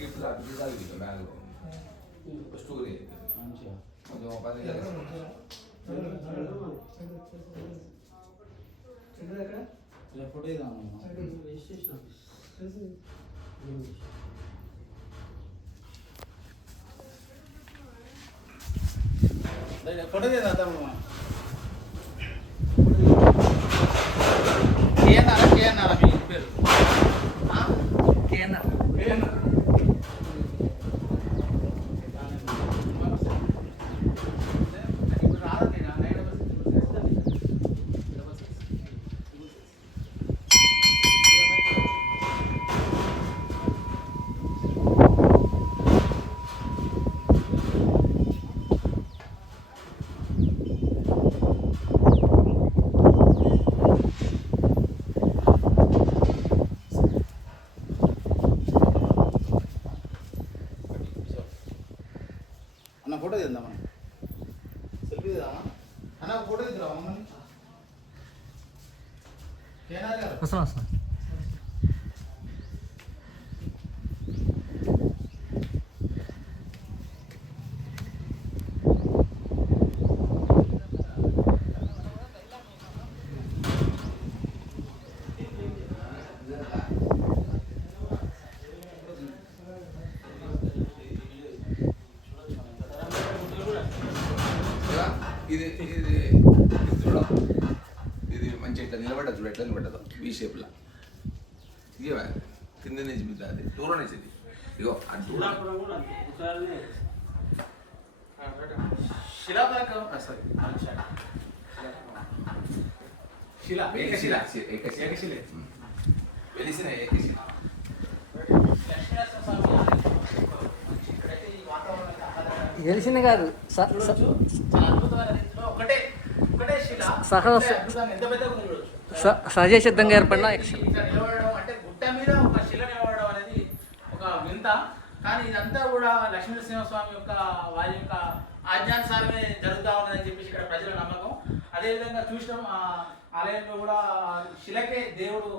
Gift తాగిపోతుంది బ్యాగ్లో story మంచిగా కొంచెం 10 ఫోటో ఇద్దాం ఫోటో తీద్దాం తమ్ముడు కేఎన్ఆర్ మీ పేరు కేఎన్ఆర్ అన్న ఫోటో తీద్దాం మనం సెల్ఫీ తీద్దామా అన్న ఒక ఫోటో తీద్దాం మమ్మల్ని కేఎన్ఆర్ గారు వస్తాం ఇది ఇది చూడం ఇది మంచి ఇట్లా నిలబడ్డది చూడ ఎట్లా నిలబడ్డదో ఈ షేప్లో ఇవే కింద నుంచి మీద అది దూరం నుంచి ఇది ఇగో అది దూరం శిలాఫలకం సారీ శిలా ఏకశిల ఏకశిల వెలిసిన ఏకశిల తెలిసింది కాదు చాలా అద్భుతమైన రీతిలో ఒకటే శిల సహజ అద్భుతంగా ఎంత పెద్దగా ఉందో చూడొచ్చు. సహజసిద్ధంగా ఏర్పడిన ఇట్లా నిలబడడం అంటే గుట్ట మీద ఒక శిల నిలబడడం అనేది ఒక వింత. కానీ ఇదంతా కూడా లక్ష్మీనరసింహస్వామి యొక్క వారి యొక్క ఆజ్ఞానుసారమే జరుగుతూ ఉన్నదని చెప్పేసి ఇక్కడ ప్రజల నమ్మకం. అదేవిధంగా చూసినాం ఆలయంలో కూడా శిలకే దేవుడు